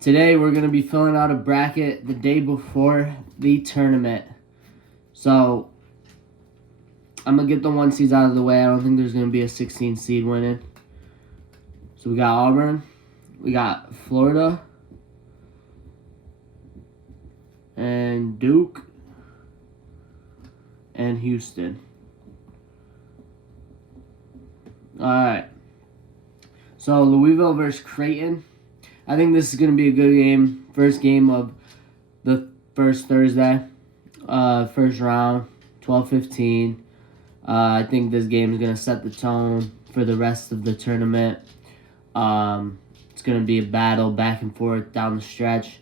Today we're going to be filling out a bracket the day before the tournament. So I'm going to get the 1 seeds out of the way. I don't think there's going to be a 16 seed winning. So we got Auburn, we got Florida, and Duke, and Houston. Alright. So Louisville versus Creighton. I think this is going to be a good game. First game of the first Thursday. First round, 12:15. I think this game is going to set the tone for the rest of the tournament. It's going to be a battle back and forth down the stretch.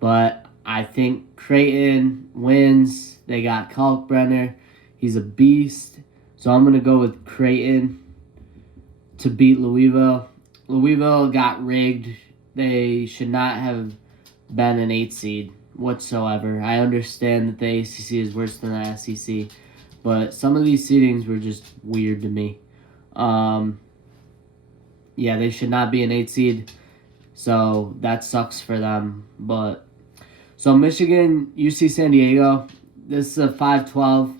But I think Creighton wins. They got Kalkbrenner. He's a beast. So I'm going to go with Creighton to beat Louisville. Louisville got rigged. They should not have been an 8 seed whatsoever. I understand that the ACC is worse than the SEC, but some of these seedings were just weird to me. Yeah, they should not be an 8 seed, so that sucks for them. But so Michigan, UC San Diego, this is a 5-12. A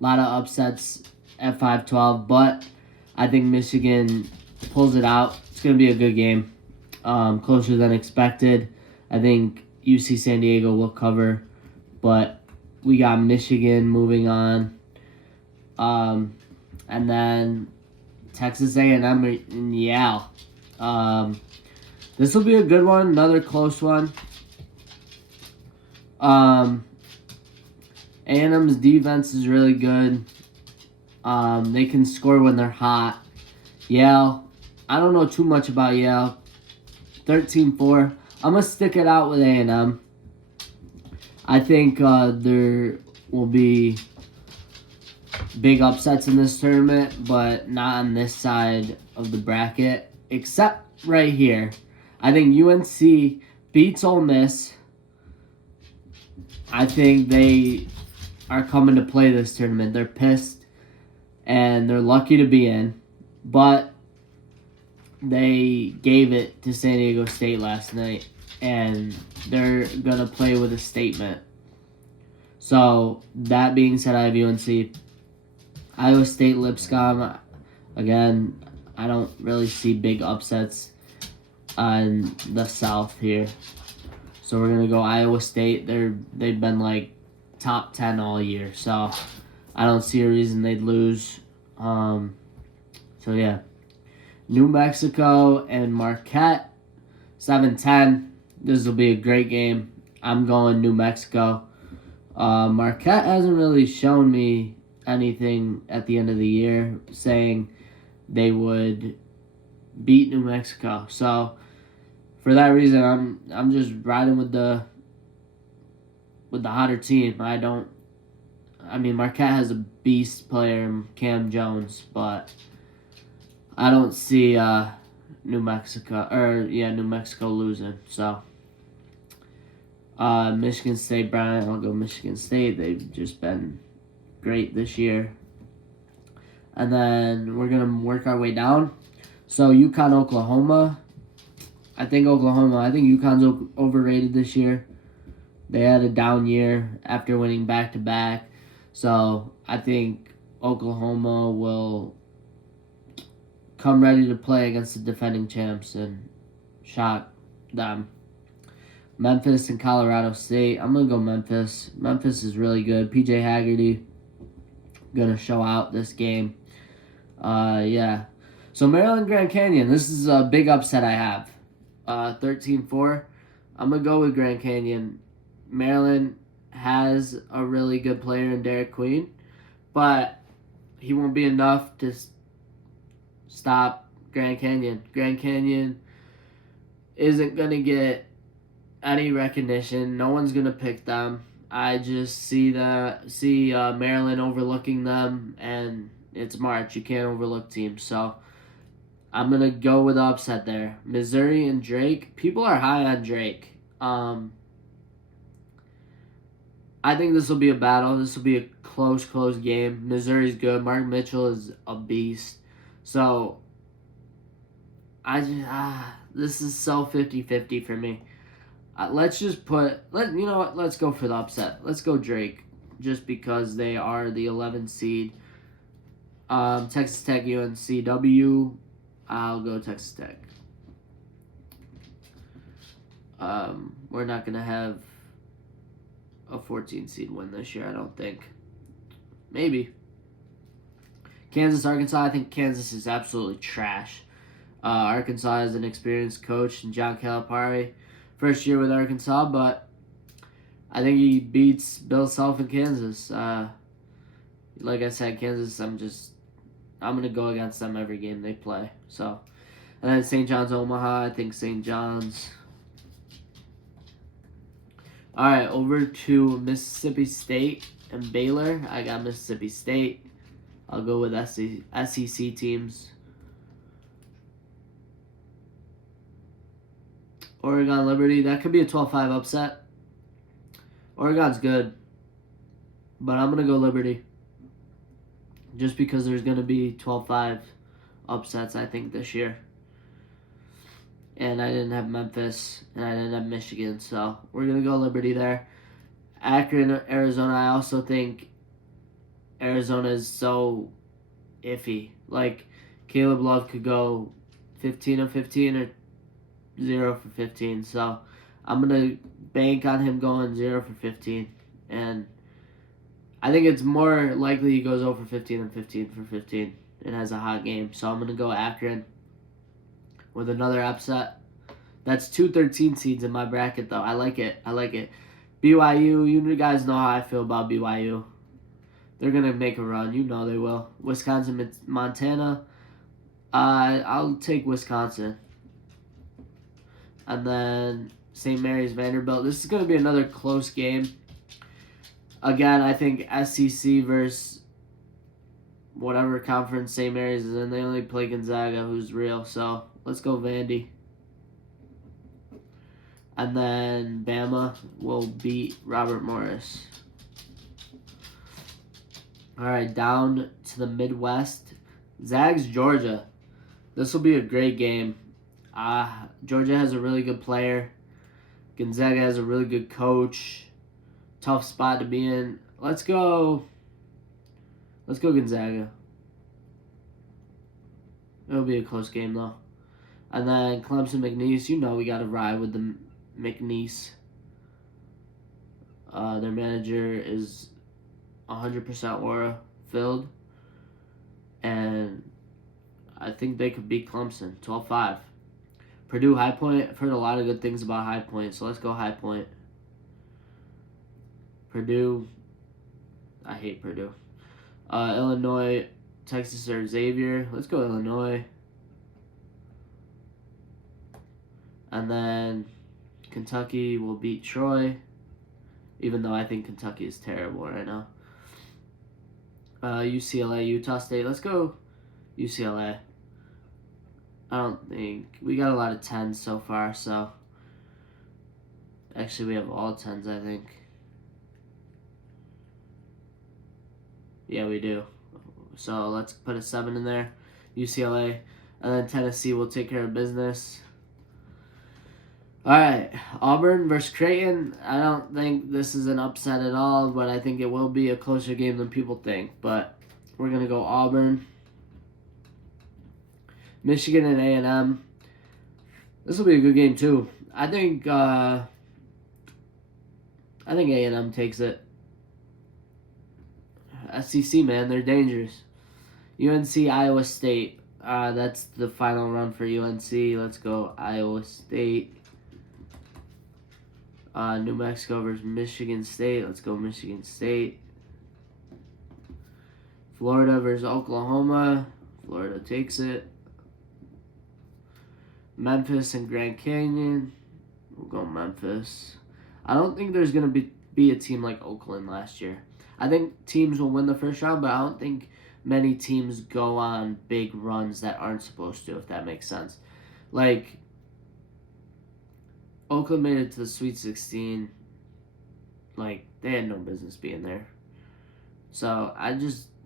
lot of upsets at 5-12, but I think Michigan pulls it out. It's going to be a good game, closer than expected. I think UC San Diego will cover, but we got Michigan moving on. And then Texas A&M and Yale. This will be a good one, another close one. A&M's defense is really good. They can score when they're hot. Yale, I don't know too much about Yale. 13-4. I'm going to stick it out with A&M. I think there will be big upsets in this tournament, but not on this side of the bracket, except right here. I think UNC beats Ole Miss. I think they are coming to play this tournament. They're pissed, and they're lucky to be in, but they gave it to San Diego State last night, and they're going to play with a statement. So, that being said, I have UNC. Iowa State, Lipscomb. Again, I don't really see big upsets on the South here. So, we're going to go Iowa State. They've been like top 10 all year. So, I don't see a reason they'd lose. So, yeah. New Mexico and Marquette, 7-10. This will be a great game. I'm going New Mexico. Marquette hasn't really shown me anything at the end of the year saying they would beat New Mexico. So for that reason, I'm just riding with the hotter team. Marquette has a beast player, Cam Jones, but I don't see New Mexico losing. So Michigan State, Brian, I'll go Michigan State. They've just been great this year. And then we're gonna work our way down. So UConn, Oklahoma. I think UConn's overrated this year. They had a down year after winning back-to-back. So I think Oklahoma will come ready to play against the defending champs and shock them. Memphis and Colorado State. I'm going to go Memphis. Memphis is really good. PJ Haggerty going to show out this game. Yeah. So Maryland Grand Canyon. This is a big upset I have. 13-4. I'm going to go with Grand Canyon. Maryland has a really good player in Derek Queen, but he won't be enough to stop Grand Canyon. Grand Canyon isn't going to get any recognition. No one's going to pick them. I just see Maryland overlooking them, and it's March. You can't overlook teams. So I'm going to go with the upset there. Missouri and Drake. People are high on Drake. I think this will be a battle. This will be a close game. Missouri's good. Mark Mitchell is a beast. So this is so 50-50 for me. Let's just put you know what? Let's go for the upset. Let's go Drake, just because they are the 11th seed. Texas Tech UNCW. I'll go Texas Tech. We're not gonna have a 14 seed win this year, I don't think. Maybe. Kansas, Arkansas. I think Kansas is absolutely trash. Arkansas has an experienced coach, John Calipari, first year with Arkansas, but I think he beats Bill Self in Kansas. Like I said, Kansas, I'm gonna go against them every game they play. So, and then St. John's, Omaha. I think St. John's. All right, over to Mississippi State and Baylor. I got Mississippi State. I'll go with SEC teams. Oregon Liberty. That could be a 12-5 upset. Oregon's good, but I'm going to go Liberty. Just because there's going to be 12-5 upsets, I think, this year. And I didn't have Memphis, and I didn't have Michigan, so we're going to go Liberty there. Akron, Arizona, I also think Arizona is so iffy. Like, Caleb Love could go 15 of 15 or 0 for 15, so I'm going to bank on him going 0 for 15, and I think it's more likely he goes 0 for 15 than 15 for 15 and has a hot game, so I'm going to go Akron with another upset. That's 2 13 seeds in my bracket, though. I like it. BYU, you guys know how I feel about BYU. They're going to make a run. You know they will. Wisconsin, Montana. I'll take Wisconsin. And then St. Mary's, Vanderbilt. This is going to be another close game. Again, I think SEC versus whatever conference St. Mary's is in. They only play Gonzaga, who's real. So let's go Vandy. And then Bama will beat Robert Morris. All right, down to the Midwest. Zags, Georgia. This will be a great game. Georgia has a really good player. Gonzaga has a really good coach. Tough spot to be in. Let's go Gonzaga. It'll be a close game, though. And then Clemson, McNeese. You know we got to ride with the McNeese. Their manager is 100% aura filled. And I think they could beat Clemson 12-5. Purdue, High Point. I've heard a lot of good things about High Point, so let's go High Point. Purdue. I hate Purdue. Illinois, Texas, or Xavier. Let's go Illinois. And then Kentucky will beat Troy, even though I think Kentucky is terrible right now. UCLA, Utah State. Let's go UCLA. I don't think we got a lot of 10s so far, so actually we have all 10s, I think. Yeah, we do. So let's put a 7 in there. UCLA. And then Tennessee will take care of business. Alright, Auburn versus Creighton. I don't think this is an upset at all, but I think it will be a closer game than people think. But we're going to go Auburn. Michigan and A&M. This will be a good game, too. I think A&M takes it. SEC, man, they're dangerous. UNC, Iowa State. That's the final run for UNC. Let's go Iowa State. New Mexico versus Michigan State. Let's go Michigan State. Florida versus Oklahoma. Florida takes it. Memphis and Grand Canyon. We'll go Memphis. I don't think there's going to be a team like Oakland last year. I think teams will win the first round, but I don't think many teams go on big runs that aren't supposed to, if that makes sense. Like, Oakland made it to the Sweet 16. Like, they had no business being there. So,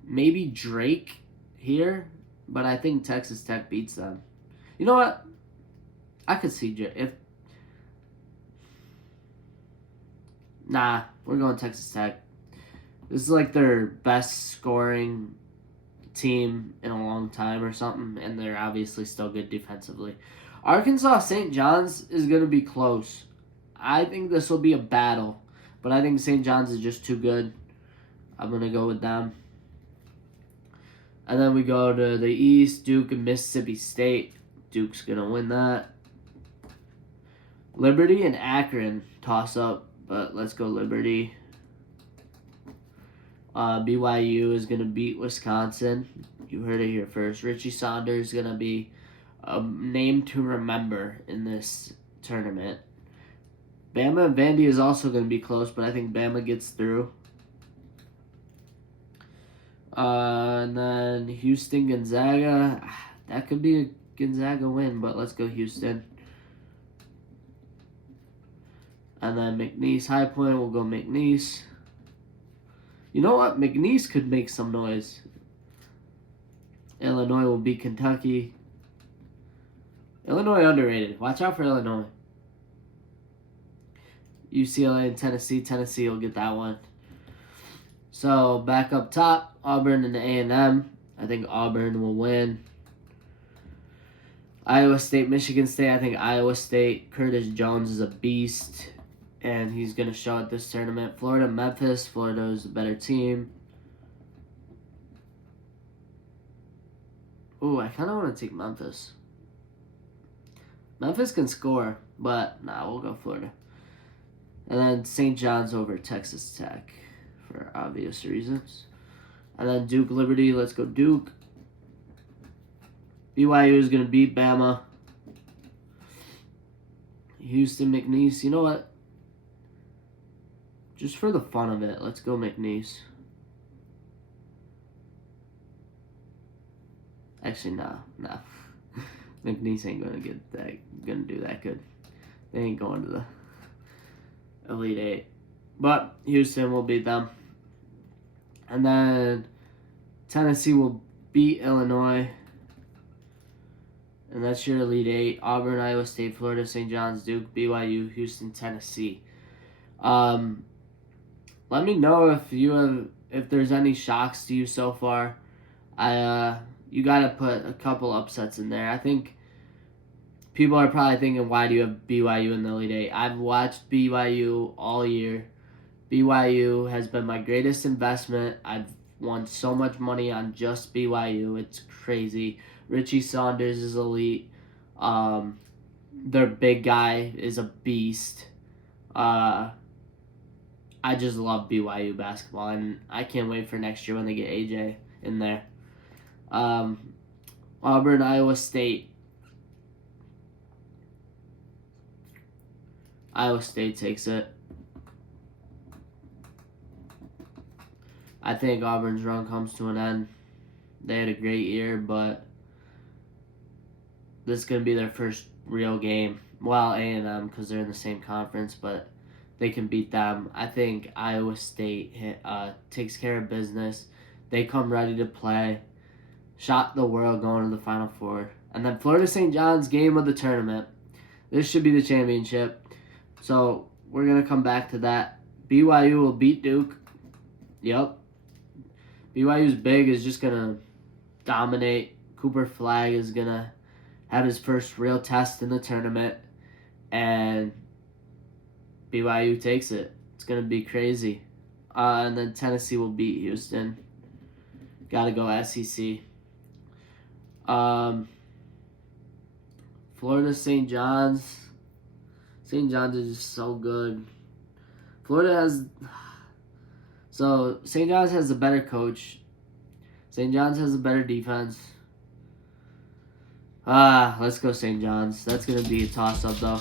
maybe Drake here, but I think Texas Tech beats them. You know what? I could see Drake. Nah, we're going Texas Tech. This is like their best scoring team in a long time or something, and they're obviously still good defensively. Arkansas St. John's is going to be close. I think this will be a battle, but I think St. John's is just too good. I'm going to go with them. And then we go to the East, Duke and Mississippi State. Duke's going to win that. Liberty and Akron toss up, but let's go Liberty. BYU is going to beat Wisconsin. You heard it here first. Richie Saunders is going to be a name to remember in this tournament. Bama and Vandy is also going to be close, but I think Bama gets through. And then Houston, Gonzaga. That could be a Gonzaga win, but let's go Houston. And then McNeese, High Point, we'll go McNeese. You know what? McNeese could make some noise. Illinois will beat Kentucky. Illinois underrated. Watch out for Illinois. UCLA and Tennessee. Tennessee will get that one. So, back up top, Auburn and A&M. I think Auburn will win. Iowa State, Michigan State. I think Iowa State. Curtis Jones is a beast, and he's going to show at this tournament. Florida, Memphis. Florida is a better team. Ooh, I kind of want to take Memphis. Memphis can score, but nah, we'll go Florida. And then St. John's over Texas Tech for obvious reasons. And then Duke, Liberty. Let's go Duke. BYU is going to beat Bama. Houston, McNeese. You know what? Just for the fun of it, let's go McNeese. Actually, nah. McNeese ain't gonna do that good. They ain't going to the Elite Eight. But Houston will beat them. And then Tennessee will beat Illinois. And that's your Elite Eight. Auburn, Iowa State, Florida, St. John's, Duke, BYU, Houston, Tennessee. Let me know if there's any shocks to you so far. You gotta put a couple upsets in there. I think people are probably thinking, why do you have BYU in the Elite Eight? I've watched BYU all year. BYU has been my greatest investment. I've won so much money on just BYU. It's crazy. Richie Saunders is elite. Their big guy is a beast. I just love BYU basketball, and I can't wait for next year when they get AJ in there. Auburn, Iowa State. Iowa State takes it. I think Auburn's run comes to an end. They had a great year, but this is going to be their first real game. Well, A&M, because they're in the same conference, but they can beat them. I think Iowa State takes care of business. They come ready to play. Shot the world going to the Final Four. And then Florida St. John's game of the tournament. This should be the championship. So we're going to come back to that. BYU will beat Duke. Yep. BYU's big is just going to dominate. Cooper Flag is going to have his first real test in the tournament. And BYU takes it. It's going to be crazy. And then Tennessee will beat Houston. Got to go SEC. Florida St. John's. St. John's is just so good. St. John's has a better coach. St. John's has a better defense. Let's go St. John's. That's going to be a toss-up, though.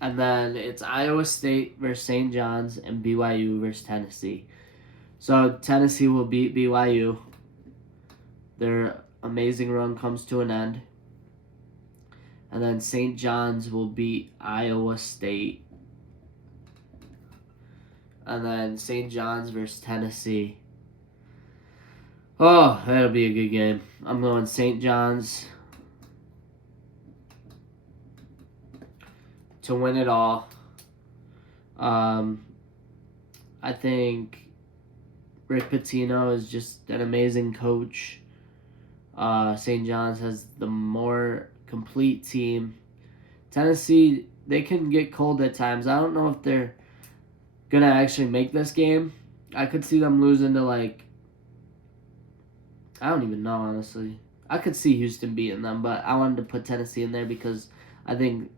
And then it's Iowa State versus St. John's and BYU versus Tennessee. So Tennessee will beat BYU. Their amazing run comes to an end. And then St. John's will beat Iowa State. And then St. John's versus Tennessee. Oh, that'll be a good game. I'm going St. John's to win it all. I think Rick Pitino is just an amazing coach. St. John's has the more complete team. Tennessee, they can get cold at times. I don't know if they're going to actually make this game. I could see them losing to, like, I don't even know, honestly. I could see Houston beating them, but I wanted to put Tennessee in there because I think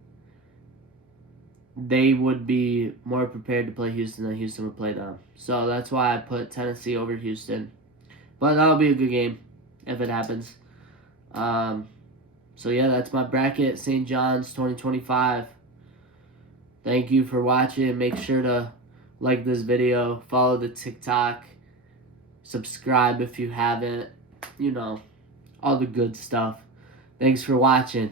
they would be more prepared to play Houston than Houston would play them. So that's why I put Tennessee over Houston. But that'll be a good game if it happens. So yeah, that's my bracket, St. John's 2025. Thank you for watching. Make sure to like this video, follow the TikTok, subscribe if you haven't, you know, all the good stuff. Thanks for watching.